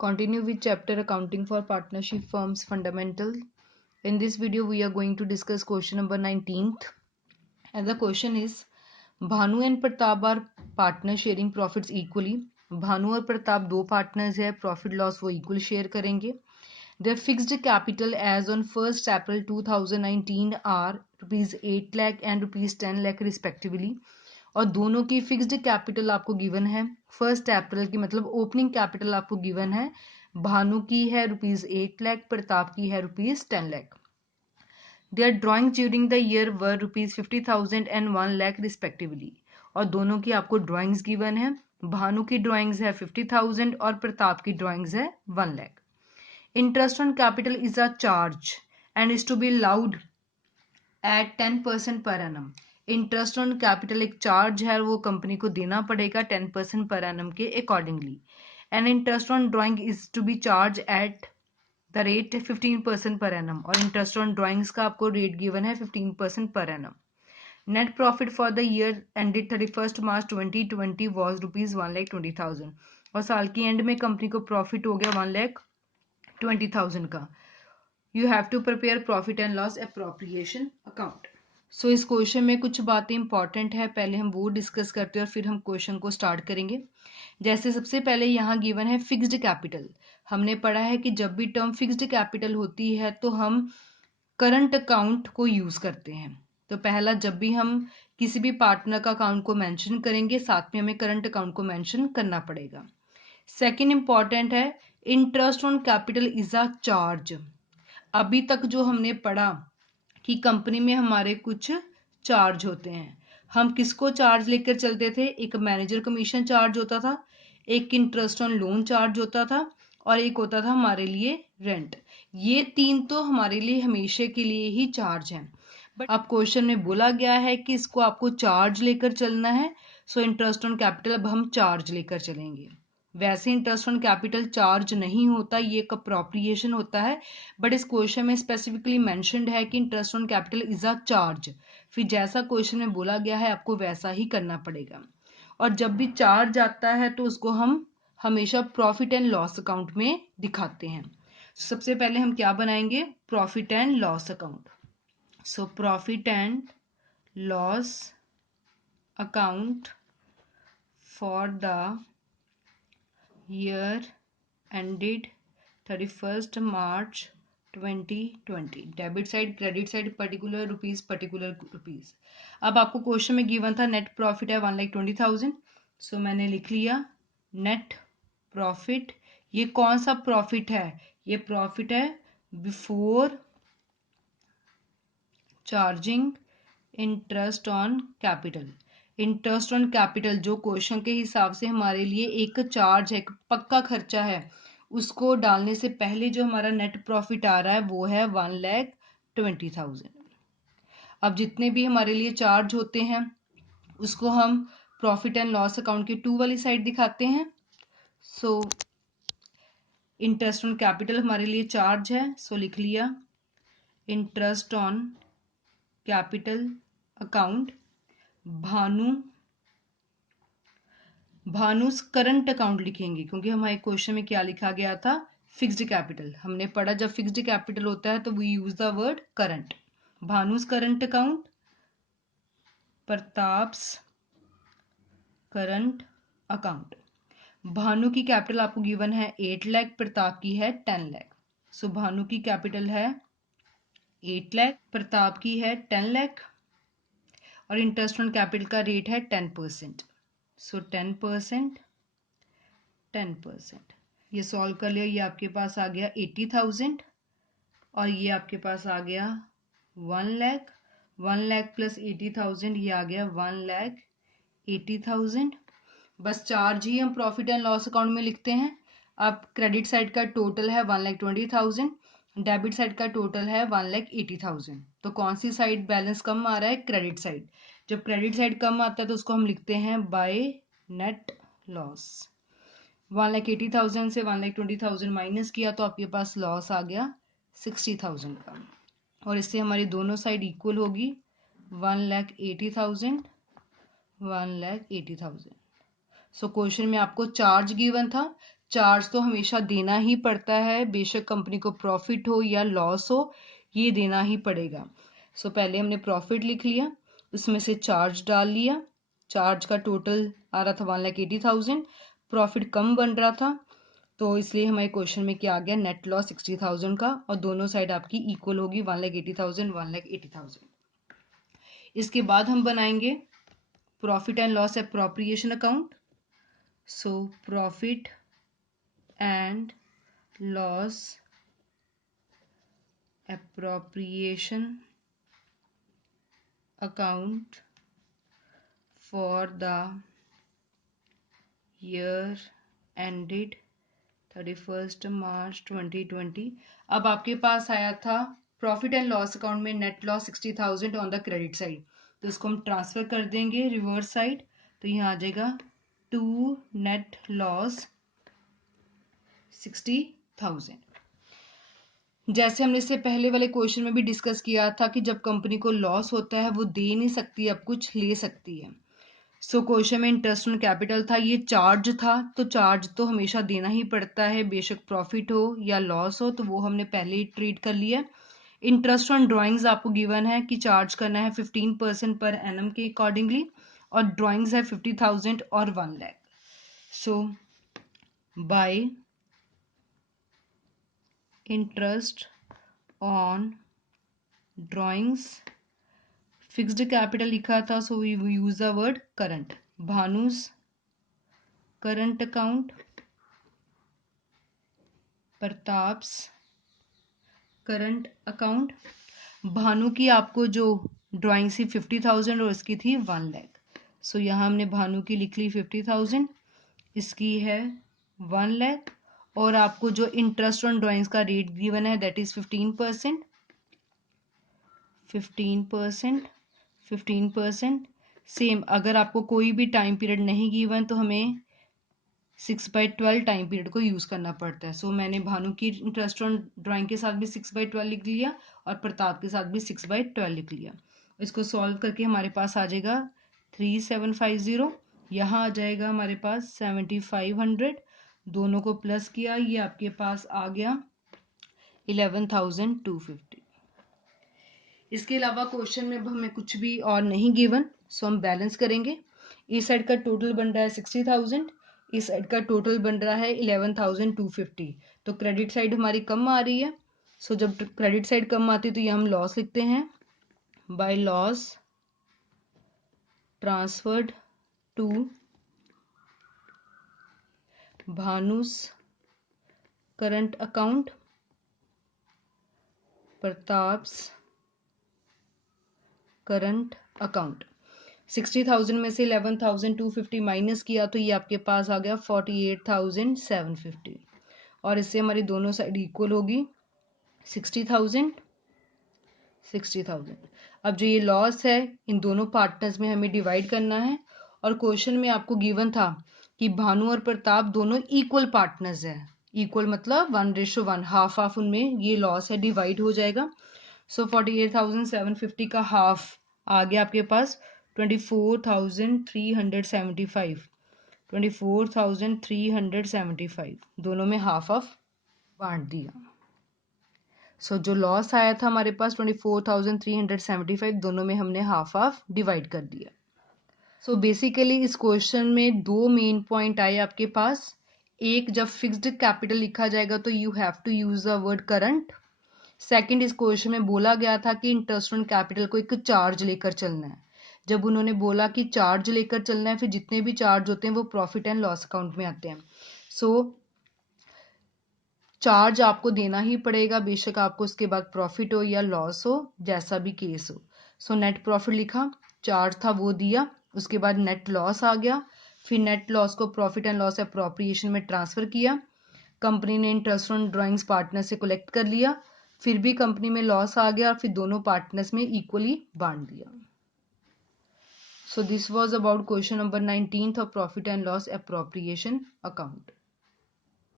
Continue with chapter Accounting for Partnership Firms Fundamental. In this video, we are going to discuss question number 19th. And the question is, Bhanu and Pratap are partners sharing profits equally. Bhanu और प्रताप दो partners है, profit loss वो equal share करेंगे. Their fixed capital as on 1st April 2019 are rupees 8 lakh and rupees 10 lakh respectively. और दोनों की fixed capital आपको given है 1 अप्रैल की, मतलब ओपनिंग कैपिटल आपको गिवन है. भानु की है रुपीज 8 लाख, प्रताप की है rupees 10 lakh. Their drawing during the year were rupees 50,000 and 1 lakh respectively. और दोनों की आपको ड्रॉइंग्स गिवन है. भानु की ड्रॉइंग्स है 50,000 और प्रताप की ड्रॉइंग्स है 1 lakh. Interest on capital is a charge and is to be allowed at 10% per annum. Interest on capital एक चार्ज है, वो कंपनी को देना पड़ेगा 10% पर एनम के accordingly. And interest on drawing is to be charge at the rate 15% per annum. और interest on drawings का आपको रेट गिवन है 15% per annum. Net profit for the year ended 31 March 2020 was rupees 1,20,000. और साल की and में company को profit हो गया 1,20,000 का. You have to prepare profit and loss appropriation account. So इस क्वेश्चन में कुछ बातें इंपॉर्टेंट है, पहले हम वो डिस्कस करते हैं और फिर हम क्वेश्चन को स्टार्ट करेंगे. जैसे सबसे पहले यहाँ गिवन है फिक्स्ड कैपिटल. हमने पढ़ा है कि जब भी टर्म फिक्स्ड कैपिटल होती है तो हम करंट अकाउंट को यूज करते हैं. तो पहला, जब भी हम किसी भी पार्टनर का अकाउंट को मेंशन करेंगे साथ में हमें करंट अकाउंट को मेंशन करना पड़ेगा. सेकेंड इंपॉर्टेंट है, interest on capital is a charge. अभी तक जो हमने पढ़ा कि कंपनी में हमारे कुछ चार्ज होते हैं. हम किसको चार्ज लेकर चलते थे? एक मैनेजर कमीशन चार्ज होता था, एक इंटरेस्ट ऑन लोन चार्ज होता था और एक होता था हमारे लिए रेंट. ये तीन तो हमारे लिए हमेशा के लिए ही चार्ज हैं. बट अब क्वेश्चन में बोला गया है कि इसको आपको चार्ज लेकर चलना है. सो इंटरेस्ट ऑन कैपिटल अब हम चार्ज लेकर चलेंगे. वैसे इंटरेस्ट ऑन कैपिटल चार्ज नहीं होता, ये एक अप्रोप्रिएशन होता है. बट इस क्वेश्चन में स्पेसिफिकली मेंशन्ड है कि interest on capital is a charge. फिर जैसा क्वेश्चन में बोला गया है आपको वैसा ही करना पड़ेगा. और जब भी चार्ज आता है तो उसको हम हमेशा प्रॉफिट एंड लॉस अकाउंट में दिखाते हैं. सबसे पहले हम क्या बनाएंगे? Profit and loss account. So profit and loss account for the year ended 31st March 2020. Debit side, credit side, particular rupees. अब आपको क्वेश्चन में गिवन था नेट प्रॉफिट है 1,20,000. सो मैंने लिख लिया नेट प्रॉफिट. ये कौन सा प्रॉफिट है? ये प्रॉफिट है before charging interest on capital. Interest on capital जो क्वेश्चन के हिसाब से हमारे लिए एक चार्ज है, एक पक्का खर्चा है, उसको डालने से पहले जो हमारा नेट प्रॉफिट आ रहा है वो है 1,20,000. अब जितने भी हमारे लिए चार्ज होते हैं उसको हम प्रॉफिट एंड लॉस अकाउंट के 2 वाली साइड दिखाते हैं. सो इंटरेस्ट ऑन कैपिटल हमारे लिए चार्ज है. सो लिख लिया interest on capital account. Bhanu's current account लिखेंगे क्योंकि हमारे क्वेश्चन में क्या लिखा गया था? Fixed capital. हमने पढ़ा जब फिक्स्ड कैपिटल होता है तो we use the word current. Bhanu's current account, Pratap's current account. Bhanu की कैपिटल आपको गिवन है 8 लाख, प्रताप की है 10 लाख. सो भानु की कैपिटल है 8 लाख, प्रताप की है 10 लाख और इंटरेस्ट ऑन कैपिटल का रेट है 10%. सो 10%. ये सॉल्व कर लिया. ये आपके पास आ गया 80,000 और ये आपके पास आ गया 1 लाख. 1 लाख प्लस 80,000 ये आ गया 1,80,000. बस चार्ज ही हम प्रॉफिट एंड लॉस अकाउंट में लिखते हैं. अब क्रेडिट साइड का टोटल है 1,20,000, डेबिट साइड का टोटल है 1,80,000. तो कौन सी साइड बैलेंस कम आ रहा है? Credit side. जब क्रेडिट साइड कम आता है तो उसको हम लिखते हैं बाय नेट लॉस. 1,80,000 से 1,20,000 माइनस किया तो आपके पास लॉस आ गया 60,000 का. और इससे हमारी दोनों साइड इक्वल होगी 1,80,000, 1,80,000. सो क्वेश्चन में आपको चार्ज गिवन था. चार्ज तो हमेशा देना ही पड़ता है, बेशक कंपनी को प्रॉफिट हो या लॉस हो, ये देना ही पड़ेगा। सो पहले हमने प्रॉफिट लिख लिया, उसमें से चार्ज डाल लिया। चार्ज का टोटल आ रहा था 1,80,000, प्रॉफिट कम बन रहा था, तो इसलिए हमारे क्वेश्चन में क्या आ गया, नेट लॉस 60,000 का, और दोनों साइड आपकी इक्वल होगी, 1,80,000 1,80,000। इसके बाद हम बनाएंगे profit and loss appropriation account. So profit and loss appropriation account for the year ended 31 मार्च 2020। अब आपके पास आया था प्रॉफिट एंड लॉस अकाउंट में net loss 60,000 on the credit side, तो इसको हम ट्रांसफर कर देंगे रिवर्स साइड, तो यहाँ आ जाएगा टू नेट लॉस 60,000। जैसे हमने इससे पहले वाले क्वेश्चन में भी डिस्कस किया था कि जब कंपनी को लॉस होता है वो दे नहीं सकती, अब कुछ ले सकती है। सो क्वेश्चन में इंटरेस्ट ऑन कैपिटल था, ये चार्ज था, तो चार्ज तो हमेशा देना ही पड़ता है, बेशक प्रॉफिट हो या लॉस हो, तो वो हमने पहले ही ट्रीट कर लिया। इंटरेस्ट ऑन ड्राइंग्स आपको गिवन है कि चार्ज करना है 15% पर एनम के अकॉर्डिंगली, और ड्राइंग्स है 50,000 और 1 lakh. So by interest on drawings, fixed capital लिखा था, so we use the word current. Bhanu's current account, Pratap's current account. Bhanu की आपको जो ड्राइंग सी 50,000 और इसकी थी 1 लाख, सो यहाँ हमने भानु की लिख ली 50,000, इसकी है 1 लाख, और आपको जो इंटरेस्ट ऑन ड्राइंग्स का रेट गिवन है दैट इज 15%। 15% सेम, अगर आपको कोई भी टाइम पीरियड नहीं गिवन तो हमें 6/12 टाइम पीरियड को यूज करना पड़ता है। सो मैंने भानु की इंटरेस्ट ऑन ड्राइंग के साथ भी 6/12 लिख लिया और प्रताप के साथ भी 6/12 लिख लिया। इसको सॉल्व करके हमारे पास आ जाएगा 3750, यहाँ आ जाएगा हमारे पास 7500, दोनों को प्लस किया, ये आपके पास आ गया 11,250। इसके अलावा क्वेश्चन में हमें कुछ भी और नहीं गिवन, सो हम बैलेंस करेंगे। इस साइड का टोटल बन रहा है 60,000, इस साइड का टोटल बन रहा है 11,250, तो क्रेडिट साइड हमारी कम आ रही है। सो जब क्रेडिट साइड कम आती है तो ये हम लॉस लिखते हैं, by loss transferred to Bhanu's current account, Pratap's current account. 60,000 में से 11,250 माइनस किया तो ये आपके पास आ गया 48,750, और इससे हमारी दोनों साइड इक्वल होगी 60,000 60,000। अब जो ये लॉस है इन दोनों पार्टनर्स में हमें डिवाइड करना है, और क्वेश्चन में आपको गिवन था कि भानु और प्रताप दोनों इक्वल पार्टनर्स है, इक्वल मतलब 1:1, हाफ हाफ उनमें ये लॉस है, डिवाइड हो जाएगा। सो 48,750 का हाफ आ गया आपके पास 24,375, 24,375, दोनों में हाफ हाफ बांट दिया। सो जो लॉस आया था हमारे पास 24,375, दोनों में हमने हाफ हाफ डिवाइड कर दिया। सो बेसिकली इस क्वेश्चन में दो मेन पॉइंट आए आपके पास। एक, जब फिक्स्ड कैपिटल लिखा जाएगा तो you have to use the word current. Second, इस क्वेश्चन में बोला गया था कि इंटरेस्ट ऑन कैपिटल को एक चार्ज लेकर चलना है। जब उन्होंने बोला कि चार्ज लेकर चलना है, फिर जितने भी चार्ज होते हैं वो प्रॉफिट एंड लॉस अकाउंट में आते हैं। सो चार्ज आपको देना ही पड़ेगा, बेशक आपको उसके बाद प्रॉफिट हो या लॉस हो, जैसा भी केस हो। सो नेट प्रॉफिट लिखा, चार्ज था वो दिया, उसके बाद नेट लॉस आ गया, फिर नेट लॉस को प्रॉफिट एंड लॉस एप्रोप्रिएशन में ट्रांसफर किया, कंपनी ने इंटरेस्ट ऑन ड्राइंग्स पार्टनर से कलेक्ट कर लिया, फिर भी कंपनी में लॉस आ गया और फिर दोनों पार्टनर्स में इक्वली बांट दिया। So this was about question number 19 of profit and loss appropriation account.